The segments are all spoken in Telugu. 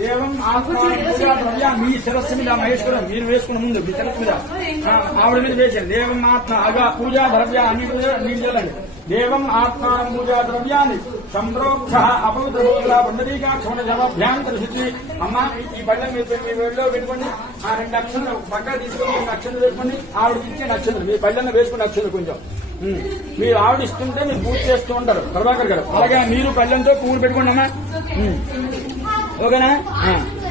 దేవం ఆత్మ మీ శిరస్సు మీద మహేశ్వరం మీరు వేసుకున్న ముందు మీ శిరస్సు మీద ఆవిడ మీద వేసాను. దేవం ఆత్మ అగా పూజా ద్రవ్యాన్ని నీళ్ళు చల్లండి. దేవం ఆత్మ పూజా ద్రవ్యాన్ని సంప్రోక్ష అపవిత్ర వందరీకాక్షభ్యాంతర శుద్ధి. అమ్మ ఈ బళ్ళ మీద మీ వేడిలో పెట్టుకోండి. ఆ 2 అక్షరాలు పక్కన తీసుకుని 2 అక్షరాలు వేసుకోండి. ఆవిడకి ఇచ్చే నక్షత్రం మీ బళ్ళన్న వేసుకుని నక్షత్రం కొంచెం మీరు ఆవిడ ఇస్తుంటే మీరు పూజ చేస్తూ ఉంటారు ప్రభాకర్ గారు. అలాగే మీరు పళ్ళంతో పువ్వులు పెట్టుకోండి అమ్మా. ఓకేనా?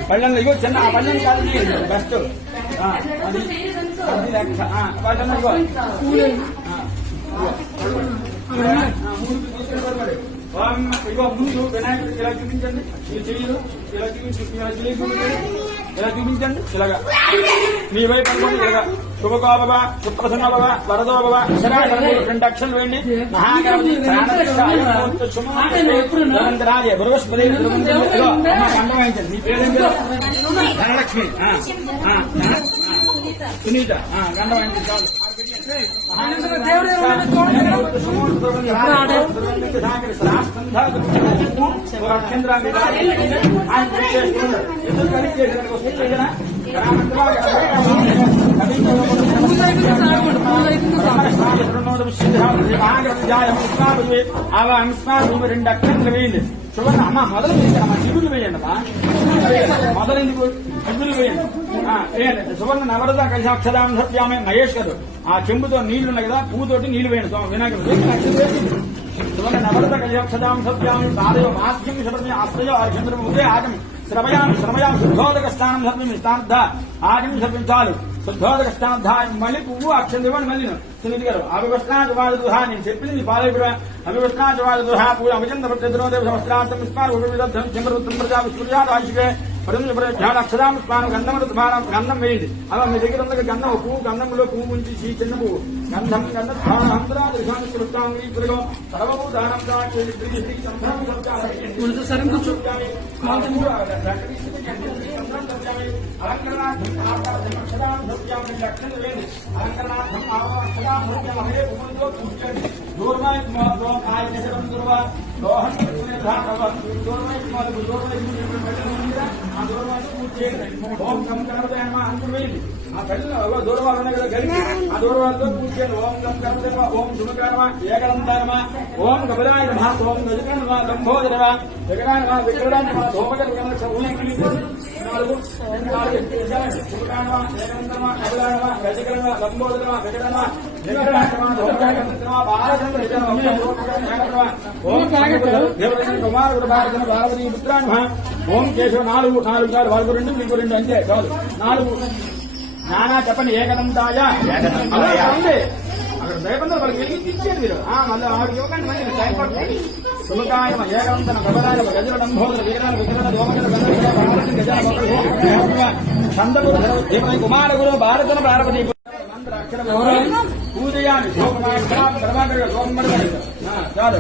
పళ్ళని ఇగో చిన్న ఆ పళ్ళని కాదు బెస్ట్ అది లెక్క పళ్ళని ఇగో ముందు వినాయకుడికి ఇలా చూపించండి. మీరు చెయ్యరు ఇలా చూపించండి. ఇలాగా మీ వైపు అనుకోండి. ఇలాగా శుభకోభవ సుప్రసన్నభవ వరదోభవ 2 అక్షరాలు వేయండి. మహాగణపతి రాజే బృహస్పతి గండం వాయించండి. మీ పేరేం ధనలక్ష్మి సునీత గండం వాయించండి. రెండు అక్షరాలు వేయండి. చూడండి అమ్మ మొదలు వేయండి. చిగుళ్ళు వేయండి అమ్మా. మొదలెందుకు చిగుళ్ళు వేయండి. సువర్ణ నవరద కశాక్షరాం సత్యామే మహేశ్వరు. ఆ చెంబుతో నీళ్లున్నాయి కదా, పువ్వుతోటి నీళ్లు వేయండి. వినాయకుడు సువర్ణ నవరద కశాక్షరాం సత్యామి పాదయో మాస్యం శబరి ఆశ్రయో చంద్రముఖే ఆగమి శ్రమయాం శుద్ధోదక స్నానం సర్వం స్థానద్ధ ఆగమి సర్వం చాలు. శుద్ధోదక స్నానద్ధ మళ్ళీ పువ్వు అక్షరం ఇవ్వండి. మళ్ళీ సునీతి గారు అవివస్నాజవాద దుహ నేను చెప్పింది పాలైపుడ అవివస్నాజవాద దుహ పూజ అభిచంద్ర ప్రతిద్రోదేవ సంవత్సరాంతం విస్మారం చంద్రవృత్తం ప్రజా సూర్యారాశికే అక్షరాం స్నానం గంధం వేయండి. అలా మీ దగ్గర ఉన్న గంధం పువ్వు గంధంలో పువ్వు ఉంచి చిన్న పువ్వు గంధం ఓం గంగణపతయనమ అంకురు వేయండి. ఆ పెళ్ళ దూరవాళ్ళు ఉన్నాయి కదా గడిపి ఆ దూరవాళ్ళతో పూజ చేయండి. ఓం గంగణపతయనమ ఓం శుభకరమ ఏకదంతానమ ఓం కపిలాయ నమ ఓం గజకర్మ లంబోదరమ జగడానమ విక్రడానమ ధూమకర శుభకరమ ఏకదంతమ కపిలానమ గజకర్మ లంబోదరమ విక్రడమ జగడానమ ధూమకర బాలచంద్ర ఓం కుమార భారత భారవతి పుత్రానమ ఓం కేశవ 4 చాలు. వాళ్ళకు 2 మీకు 2 అంతే చాలు. 4 నానా చెప్పండి. ఏకదంతాయ ఉంది అక్కడ దయబంధం వాళ్ళకి వెలిగించారు మీరు. మళ్ళీ ఆవిడ ఇవ్వకండి. మళ్ళీ టైం సుమకాయ ఏకదంతన గబలాయ గజల డంభోదర విగ్రహాల విగ్రహ దోమగల గజల కుమార గురు భారతన భారవతి పూజయాన్ని ప్రభాకర్ చాలు.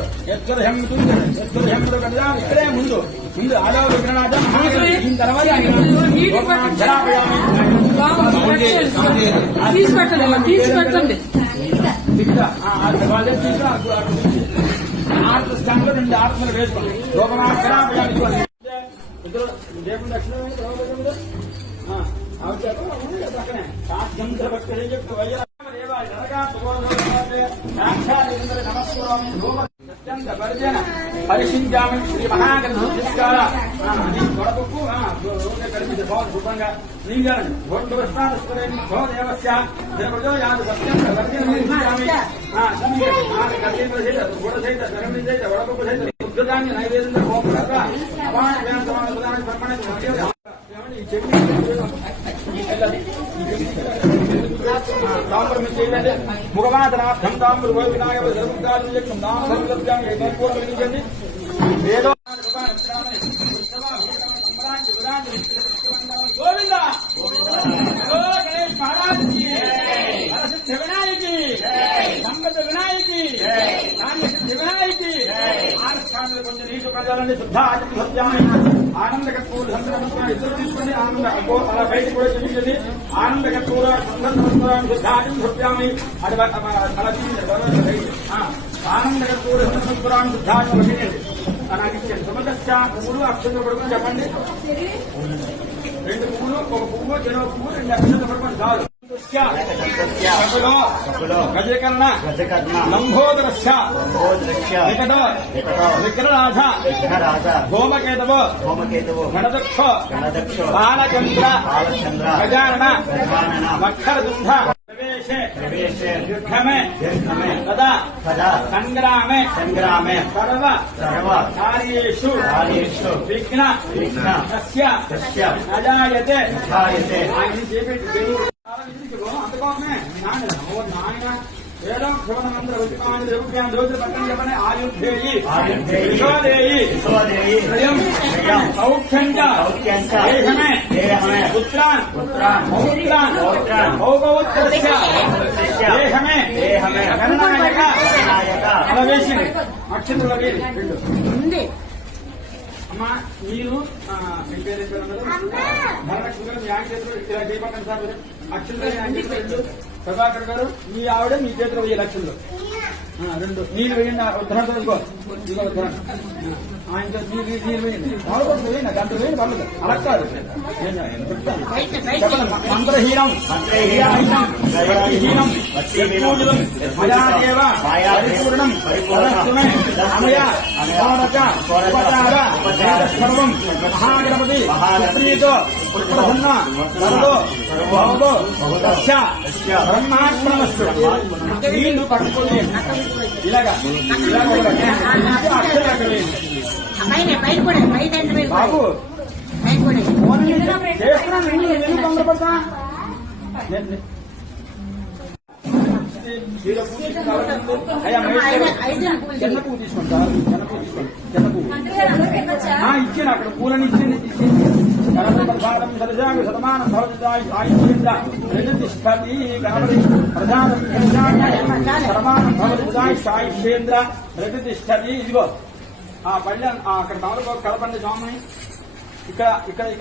ఇక్కడే ముందు ఆదవ విగ్రహనాథం దీని తర్వాత తీసుకెట్టండి. 6 స్థానంలో 2 ఆత్మలు వేసుకోండి. లోపమాక్షరాపయాన్ని దేవుడు దక్షిణ పక్కనే సాధ్యంధ్ర భక్తి చెప్తూ పరిశీలించామి శ్రీ మహాగణాల గొడవకు కనిపించే బాగుంది శుభ్రంగా నీళ్ళని ఒట్టు వస్తాదేవస్య సత్యం గొడ సహిత వడపప్పు సహిత ఉద్యోగాన్ని నైవేద్యంగా పోకుండా తాంబరం చేయండి. ముఖమాతనార్థం తాంబరు వినాయక సర్వకాలండి ఏదో గోవింద గణేష్ మహారాజ్ వినాయకి సంపద వినాయకి వినాయకి 6 స్థానాలు కొంచెం నీటి ప్రజలని శుద్ధ ఆనందకర్పూర ఇద్దరు తీసుకుని ఆనంద అలా బయటకు కూడా చూపించండి. ఆనందకర్పూర శుద్ధాన్ని భృత్యామి అది ఆనందకర్పూర శుద్ధాన్ని నాకు ఇచ్చాను సుమదక్ష పువ్వులు అక్షంతో పడుకుని చెప్పండి 2 పువ్వులు 1 పువ్వు 2 పువ్వు 2 అక్షంతో పడుకోండి చాలు గజకర్ణ లంబోదరస్య విగ్రరాజ భూమకేతవ గణదక్ష బాలచంద్ర గజానన మక్కరదుంధ ప్రవేశే యుద్ధమే తదా సంగ్రామే సర్వ కార్యేషు విఘ్న తస్య నజాయతే ఆయన చేపట్టి అందుకోసమే నాయన ఏదో శివనమంత్ర విద్యాన్ రోజు పక్కన చెప్పని ఆయుధేయి శ్రయం సౌఖ్యంచ దేహమే పుత్రాన్ పౌత్రాన్ భౌగోత్తరస్య దేహమే గణనాయక అలా వేసింది అక్షంతుల వేది అమ్మా మీరు మీ పేరు ధనలక్ష్మి గారు మీ ఆయన చేతిలో ఇలా చేయబట్టండి సార్ మీరు అక్షంతులు ఆయన చేతిలో ప్రభాకర్ గారు మీ ఆవిడ మీ చేతిలో 1000 లక్షలు 2 నీళ్ళు వేయండి ఉత్తరాంత ఆయన నీళ్ళు వేయండి మామూలు వేయండి గంట వేయండి పర్లేదు అలా కాదు మంత్రహీనం పరిపూర్ణం సర్వం మహాగణపతి ప్రసన్న బ్రహ్మాత్మస్తు నీళ్లు పట్టుకోలేదు ఇలాగా బాబు చేస్తున్నాను తొందరపడతా చిన్న పువ్వు తీసుకుంటారు చిన్న పువ్వు తీసుకోండి చిన్న పువ్వు ఇచ్చింది అక్కడ పూలని ఇచ్చింది సరసామి శతమానం భవతిష్ఠతి గణపతి ప్రధానం శతమానం భవతిష్ఠేంద్ర ప్రతిష్టతి ఇదిగో ఆ పల్లె అక్కడ తమలపాకు కలపండి స్వామి ఇక్కడ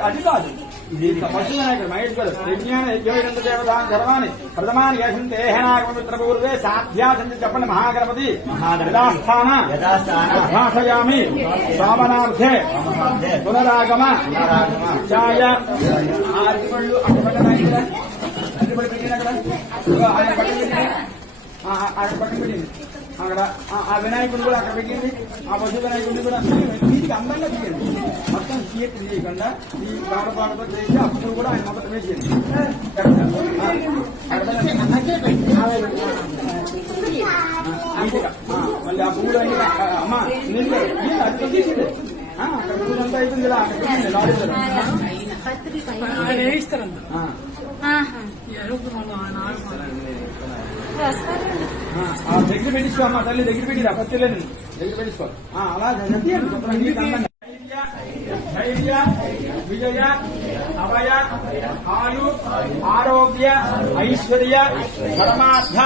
అది కాదు ఇది పశువినాయకుడు మహేష్ గారు యజ్ఞాన యజ్ఞ దేవతాన్ని ధర్మాన్ని ప్రథమాన్ని వేసిన దేహనాగమిత్రపూర్వే సాధ్యాసంతి చెప్పండి మహాగణపతి యథాస్థానయామి వామనార్థే పునరాగమ ఛాయ అరటిపళ్ళు అరటిపళ్ళు పెట్టిన ఆయన పక్కన పెట్టింది అక్కడ ఆ వినాయకుడు కూడా అక్కడ పెట్టింది ఆ పశు వినాయకుడిని కూడా వీటికి అందంగా తీయండి మొత్తం చీట్ చేయకుండా ఈ గాడపాటతో చేసి అప్పుడు కూడా ఆయన మొదట వేసేది మళ్ళీ ఆ పువ్వులు అన్ని అమ్మ అది తీసింది అక్కడ పువ్వులంతా అయిపోయింది ఇలా అక్కడ దగ్గర పెట్టించుకో అమ్మా తల్లి దగ్గర పెట్టిరా పత్తిలేని దగ్గర పెట్టించుకో అలా ధైర్య విజయ అభయ ఆయు ఆరోగ్య ఐశ్వర్య పరమార్థ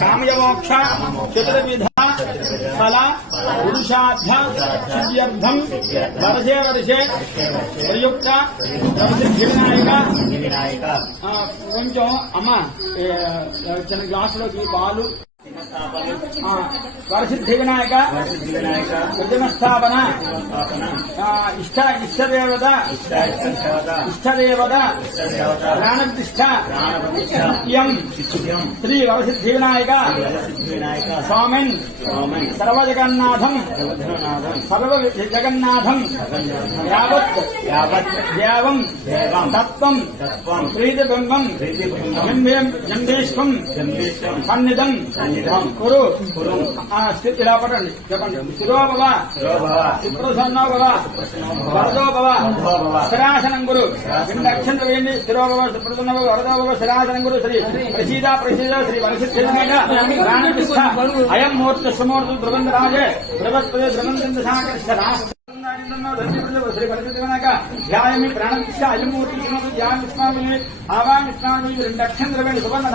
కామ్యమోక్ష చతుర్విధ ఫల పురుషార్థ సిద్ధ్యర్థం వర్షే వర్షే ప్రయుక్త వినాయక కొంచెం అమ్మ చిన్న గ్లాసులోకి పాలు వరసిద్ధి వినాయక ప్రతిమస్థాపన ఇష్టదేవత ప్రాణప్రతిష్ఠ శ్రీ వరసిద్ధి వినాయక స్వామిన్ సర్వజగన్నాథం సర్వ జగన్నాథం యావత్ దేవం తత్వం ప్రీతిబింబం జంబేశ్వం సన్నిధం కురు ఇలా పడండి చెప్పండి శిరోభవ సుప్రసన్నోభవ వరదోభవ స్థిరాసనం గురు 2 అక్షంతలు వేయండి శిరోభవ సుప్రసన్నోభవ వరదోభవ స్థిరాసనం గురు శ్రీ ప్రసీద శ్రీ వరసిద్ధి ప్రాణప్రతిష్ఠ అయం మూర్త సుమూర్త ధ్రువంతరాజే బృహస్పతి ధ్రువంత సాకృష్ట శ్రీ పరిస్థితి కనుక ధ్యాయమి ప్రాణప్రతిష్ఠ అయం మూర్తి ధ్యానం ఇస్మామి ఆవాం ఇస్మామి 2 అక్షంతలు వేయండి సువర్ణ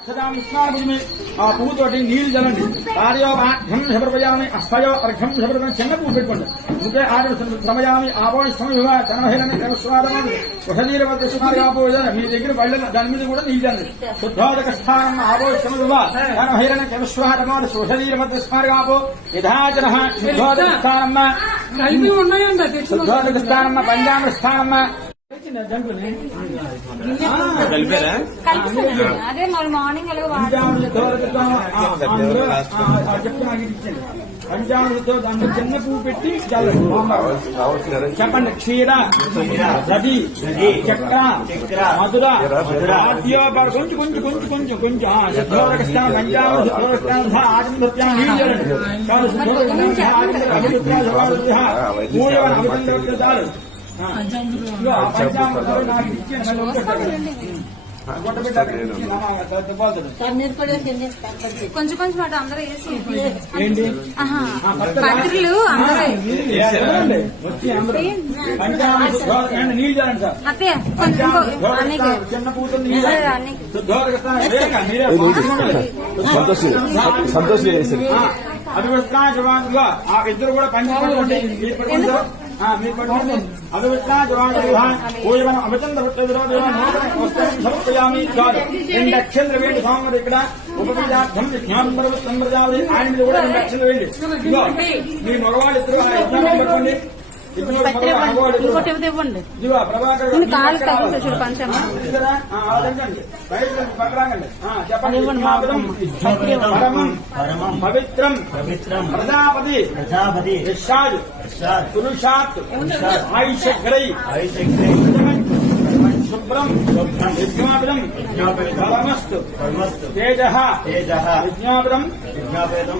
అక్షరాం స్నానభూమి ఆ పువ్వుతోటి నీళ్లు చల్లండి. కార్యోపాఠ్యం శబరపయామి అస్థయో అర్ఘం శబరపని చిన్న పువ్వు పెట్టుకోండి. ఇంకే ఆరు శ్రమయామి ఆపోషమయువ చనమహిరని కరస్వాదమం సుఖదీరవద్యస్మార్గాపోజ మీ దగ్గర పళ్ళ దాని మీద కూడా నీళ్ళు చల్లండి. శుద్ధోదక స్థానం ఆపోషమయువ చనమహిరని కరస్వాదమం సుఖదీరవద్యస్మార్గాపో యథాచన శుద్ధోదక స్థానం కలిపి ఉన్నాయండి అది శుద్ధోదక స్థానం పంచామృత స్థానం జంతుని అదే మరి మార్నింగ్ అలాగే పంచామృతో దాంట్లో చిన్న పువ్వు పెట్టి చెప్పండి. క్షీర దధి చక్ర మధుర కొంచెం కొంచెం కొంచెం కొంచెం కొంచెం శుద్ధోదక స్థానం పంచామృత శుద్ధోదక స్థానం ఆచమృత్యాన్ని నీళ్ళు చాలు. కొంచెం కొంచెం మాట అందరూ వేసి ఏంటి పత్రికలు అందరూ నీళ్ళు చాలండి సార్. అత్తయ్య కొంచెం చిన్న పూర్తి సంతోష్ అభివృద్ధిగా ఆ ఇద్దరు కూడా పంచామృతం మీరు పట్టుకోండి. అభివృద్ధిగా అభిచంద్ర సమర్పయామి చాలు. 2 అక్షంతలు వేయండి స్వామి ఇక్కడ ఉపపీఠార్థం జ్ఞానం ప్రజావి ఆయన మీద కూడా 2 అక్షంతలు వేయండి. ఇదిగో మీ మగవాళ్ళు ఇద్దరు పట్టుకోండి. ఇంకోటి ఇవ్వండి. కాలు తగ్గుతుంది పంచమ పవిత్రం ప్రజాపతి పురుషాత్ ఐషగ్రై శుభ్రం యజ్ఞాపదం ఫలమస్తు తేజ యజ్ఞాపదం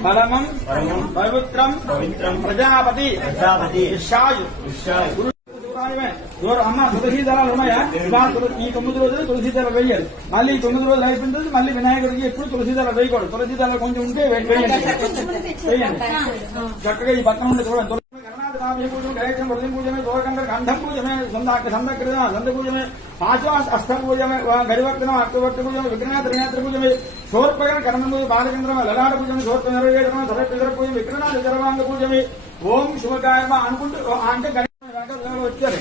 ఫలమం పవిత్రం ప్రజాపతి అమ్మ తులసి దళాలు ఉన్నాయా? ఈ 9 రోజులు తులసి దళ వేయాలి. మళ్ళీ 9 రోజులు అయిపోయిన తర్వాత మళ్ళీ వినాయకుడికి ఎప్పుడు తులసి దళ వేయకూడదు. తులసి దళ కొంచెం ఉంటే వేయండి. చక్కగా ఈ పక్కన ఉండే చూడండి. గణేశం వృద్ధం పూజమే దోరకండ గంధం పూజమే సందకృత సంద పూజమే పాశవాస్ అస్థం పూజమే గరివర్తనం అర్థవర్త పూజమే విఘ్నాథ త్రినేత్ర పూజమే శోర్పగణ కర్మ పూజ బాలచంద్రమ లలాట పూజమే శోర్ప నిర్వేదన సరపితర పూజ విఘ్నాథ జరవాంగ పూజమే ఓం శుభకాయమ అనుకుంటూ అంటే గణేశ వచ్చారు.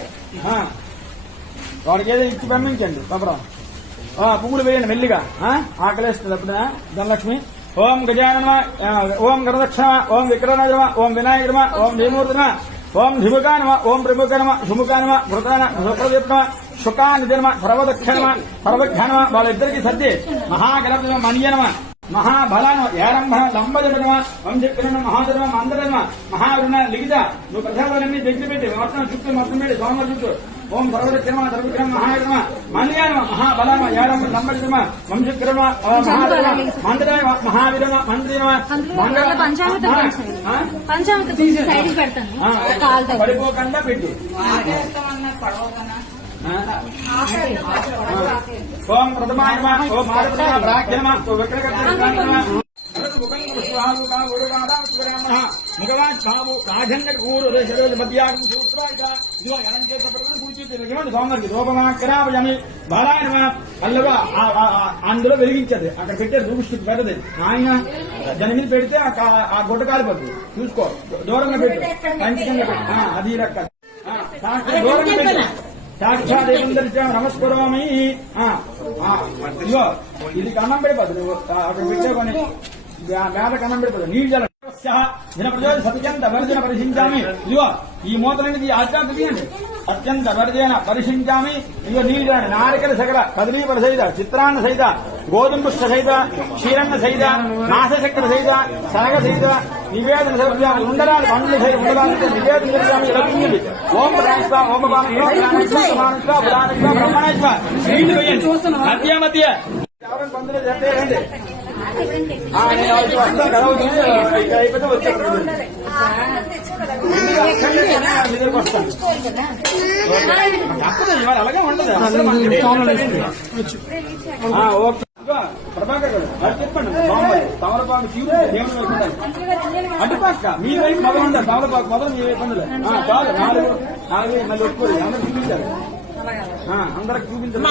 వాడికి ఏదో ఇచ్చి పంపించండి. బాబరా పువ్వులు వేయండి మెల్లిగా. ఆకలేస్తుంది అప్పుడు ధనలక్ష్మి. ఓం గజానన ఓం గరదక్షణ ఓం విక్రనమ ఓం వినాయకరమ ఓం దేమూర్తిమ ఓం ధిముకానమ ఓం ప్రముఖనమ శుముకానమ మృతన సుప్రదీప్నమ శుకానిధనమ సర్వదక్షిణమ సర్వజ్ఞానమ వాళ్ళిద్దరికీ సద్ది మహాగణపతి మణియనమ మహాబలన ఏరంభ లంబజనమ వంశకరణ మహాధర్మ మందరమ మహారుణ లిఖిత నువ్వు ప్రసాదాలన్నీ దగ్గర పెట్టి మొత్తం చుట్టూ మొత్తం పెట్టి సోమవారం చుట్టూ ఓం సర్వదక్షిణమ సర్వగ్రమ మహాయనమ మణియనమ మహాబలమ ఏరంభ లంబజనమ వంశకరణ మహాధర్మ మందరమ మహావీరమ మంత్రిమ పడిపోకుండా పెట్టు. ఓం ప్రథమాయమ ఓం మాధవ బ్రాహ్మణ ముఖవాజ్ బాబు రాజంగ ఊరు మధ్యాహ్నం సోమరికి రూపమాకరావయమి బాలాయన అల్లగా అందులో వెలిగించదు. అక్కడ పెట్టే రూపుష్టి పెద్దది. ఆయన దాని మీద పెడితే ఆ గుడ్డ కాలిపోతుంది. చూసుకో దూరంగా పెట్టు పంచకంగా పెట్టు. అది రక్క దూరంగా పెట్టు. సాక్షాత్ నమస్కరోమి. ఇదిగో ఇది కన్నం పెడిపోతుంది. అక్కడ పెట్టే పని మేత కన్నం పెడిపోతుంది. నీళ్ళు జల ప్రజలు సత్యంత వర్జన పరిశీలించామి. ఇదిగో ఈ మూతలనేది ఆధ్యాత్మిక తీయండి. అత్యంత వర్జన పరిశీలించామి. ఇదిగో నీళ్ళు నారికల సకల కదలీపర సహిత చిత్రాన్న సహిత గోధుమ పుష్ట సహిత క్షీరన్న సహిత నాశశక్ర సహిత శనగ సహిత నివేదన సౌభ్యాలు ఉండరాలు పండ్లు సహిత ఉండరాలు నివేదన లభించింది. ఓం ప్రాణిస్వ ఓం పురాణిస్వ బ్రహ్మణేశ్వ నీళ్లు వేయండి. మధ్య మధ్య ఎవరైనా పందులు చెప్పేయండి. అయిపోతే వచ్చేప్పుడు అలాగే ఉండదు. ఓకే ప్రభాకర్ గారు అది చెప్పండి. తమలపాకు తీరు దేవుడు అటుపక్క మీ వైపు మొదలు ఉంటారు. తమలపాకు మొదలు మీ వైపు ఉండదు. చాలు 4 మళ్ళీ ఒప్పుకోరు. అందరికి చూపించారు. అందరికి చూపించారు.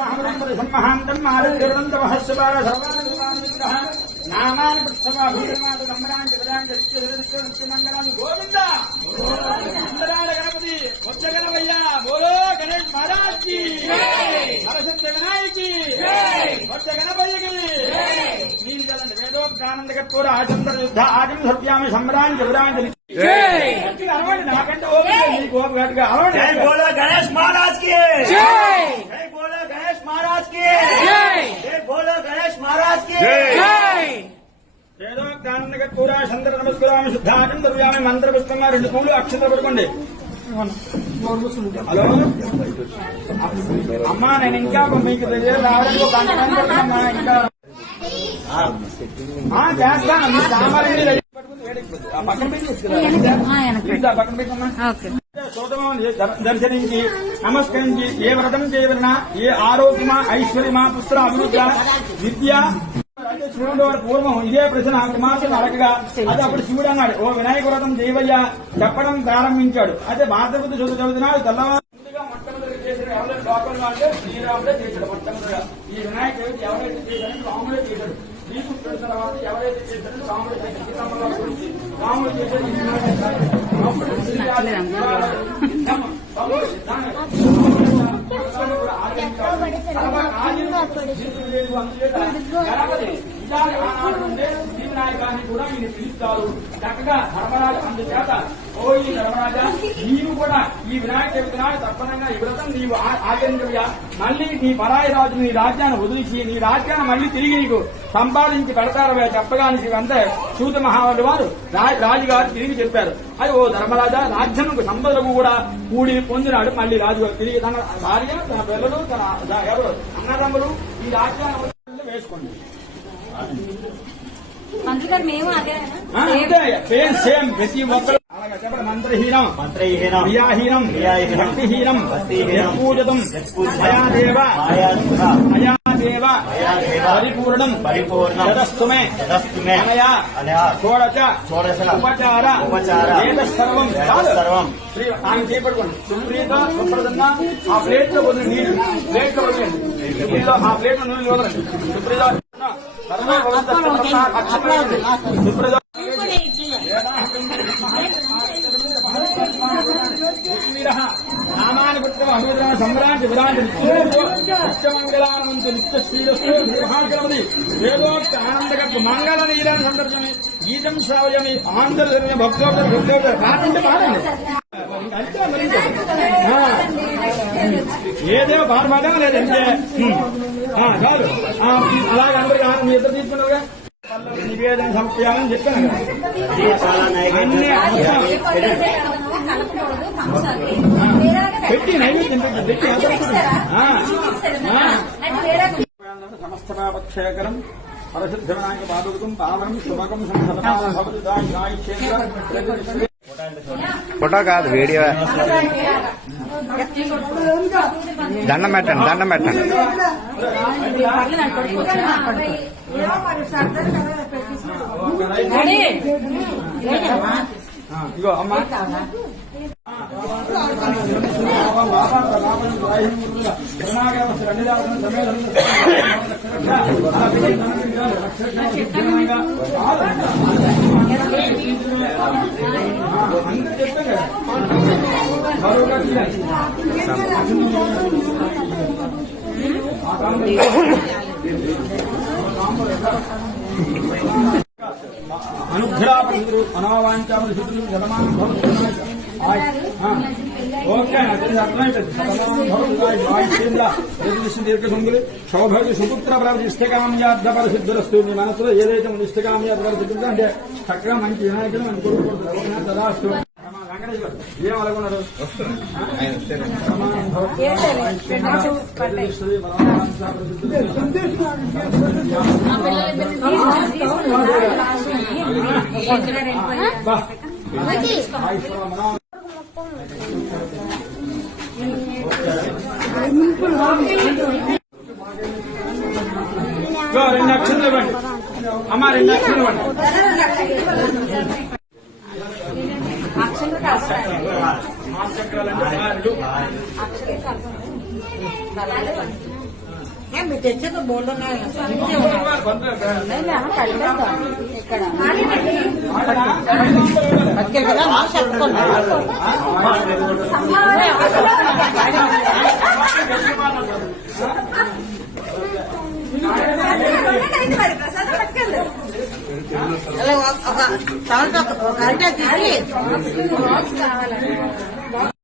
సంమహాంతం ఆదిత్యవహస్వార సర్వానుగ్రహ నామాని పుష్పమాభూషణమాత సంబరాంచి మంగళాన్ని గోవింద అందరాల గణపతి వచ్చ గణమయ్య బోలో గణేష్ మహారాజ్ కి సరస్వతి వినాయకి వచ్చ గణపయ్యకి నీరు కదండి వేదోక్తానంద కర్పూర ఆచంద్ర యుద్ధ ఆచం సత్యామి సంబరాంచి విరాంజలి అరవండి నాకంటే ఓపిక అరవండి बोलो गणेश महाराज की జై बोलो गणेश महाराज की జై बोलो गणेश महाराज की జై వేదోక్తానంద కర్పూర చంద్ర నమస్కారామి శుద్ధాచం ద్రవ్యామి మంత్ర పుష్పంగా 2 పూలు అక్షతలు పడుకోండి హలో అమ్మా నేను ఇంకా మీకు రావడానికి ఒక గంట టైం పడుతుందమ్మా ఇంకా చేస్తాను మీ సామాన్యులు రెడీ పట్టుకుని వేడెక్కిపోతుంది. ఆ పక్కన పెట్టి పక్కన పెట్టమ్మా ఓకే సోదరుని దర్శనించి నమస్కరించి ఏ వ్రతం చేయవలన ఏ ఆరోగ్యమా ఐశ్వర్యమా పుత్ర అభివృద్ధి విద్య అంటే శివుడు పూర్వం ఇదే ప్రశ్న కుమార్తెను అడగగా అది అప్పుడు శివుడు అన్నాడు ఓ వినాయక వ్రతం చేయవయ్యా చెప్పడం ప్రారంభించాడు అయితే భారతబుద్ధి చదువుతున్నాడు తెల్లవారు ముందుగా మొట్టమొదటి చేసిన ఎవరైతే లోకంలో అంటే శ్రీరాముడే చేశాడు మొట్టమొదటిగా ఈ వినాయక చవితి ఎవరైతే చేశాడని రాముడే చేశాడు శ్రీకృష్ణుడి తర్వాత ఎవరైతే చేశాడని రాముడు చేశాడు రాముడు చేశాడు వినాయకాన్ని కూడా ఈయన పిలుస్తారు చక్కగా ధర్మరాజు అందుచేత ఓ ఈ ధర్మరాజా నీవు కూడా ఈ వినాయక చవితి నాడు తప్పనంగా ఈ వ్రతం నీవు ఆచరించగా మళ్ళీ నీ పరాయి రాజు నీ రాజ్యాన్ని వదిలిచి నీ రాజ్యాన్ని మళ్ళీ తిరిగి నీకు సంపాదించి పెడతారవే చెప్పగానే అంటే సూత మహారాజు వారు రాజుగారు తిరిగి చెప్పారు అది ఓ ధర్మరాజా రాజ్యముకు సంపదలకు కూడా కూడి పొందినాడు మళ్ళీ రాజుగారు తిరిగి తన భార్య తన పిల్లలు తన ఎవరు అన్నదమ్ములు ఈ రాజ్యాన్ని వేసుకోండి మంత్రి గారు మేము అదే అంతే సేమ్ ప్రతి ఒక్కరు అలాగే చెప్పండి మంత్రహీనం మంత్రహీనం క్రియాహీనం క్రియాహీనం భక్తిహీనం భక్తిహీనం పూజతం మయాదేవ మయాదేవ పరిపూర్ణం పరిపూర్ణం యదస్తుమే యదస్తుమే అనయా అనయా షోడశ షోడశ ఉపచార ఉపచార ఏతస్సర్వం సర్వం శ్రీ ఆయన చేపట్టుకోండి సుప్రీత సుప్రదన్న ఆ ప్లేట్ లో కొన్ని నీళ్లు ప్లేట్ లో వదిలేండి సుప్రీత ఆ ప్లేట్ లో నీళ్లు వదలండి సుప్రీత సుప్రీత నామాని పుత్ర అభివృద్ధి సంభ్రాంతి విరాంతి నిత్యమంగళానంత నిత్య శ్రీరస్తు మహాగణపతి వేదోక్త ఆనందకర్త మంగళ నీరాన్ని సందర్భమే గీతం శ్రావయమి ఆంధ్ర భక్తోత్తర పాటంటే పాడండి అంటే మరి ఏదేమో పాట పాడమా లేదంటే చాలు అలాగే అందరికీ మీ ఇద్దరు తీసుకున్నారుగా నివేదన సంప్రదాయం చెప్పాను పెట్టి నైవేద్యం పెట్టి సమస్త పాపక్షేకరం పరిశుద్ధ వినాయక పాదుకం పావనం శుభకం ఫోటో కాదు వీడియో దండం పెట్టండి దండం పెట్టండి ఇగో అమ్మా అనుగ్రహపంతులు మనోవాంఛాములు శుద్ధులు జలమానం భవతు ఓకే దీర్ఘసుంగులు సౌభాగ్య సుపుత్ర ప్రతిష్టకామ్యార్థ పరిశుద్ధులస్తూ మీ మనసులో ఏదైతే మన ఇష్టకామ్యార్థ పరిశుద్ధులు అంటే చక్కగా మంచి వినాయకులు మంచి కోరుకుంటారు తదాస్తు వెంకటేశ్వర ఏం అలాగున్నారు రెండు అక్షరాలు ఇవ్వండి అమ్మ, రెండు అక్షరాలు ఇవ్వండి. మీరు తెచ్చేది బోర్డు ఉన్నాయి ఇక్కడ ఒక అరట తీసి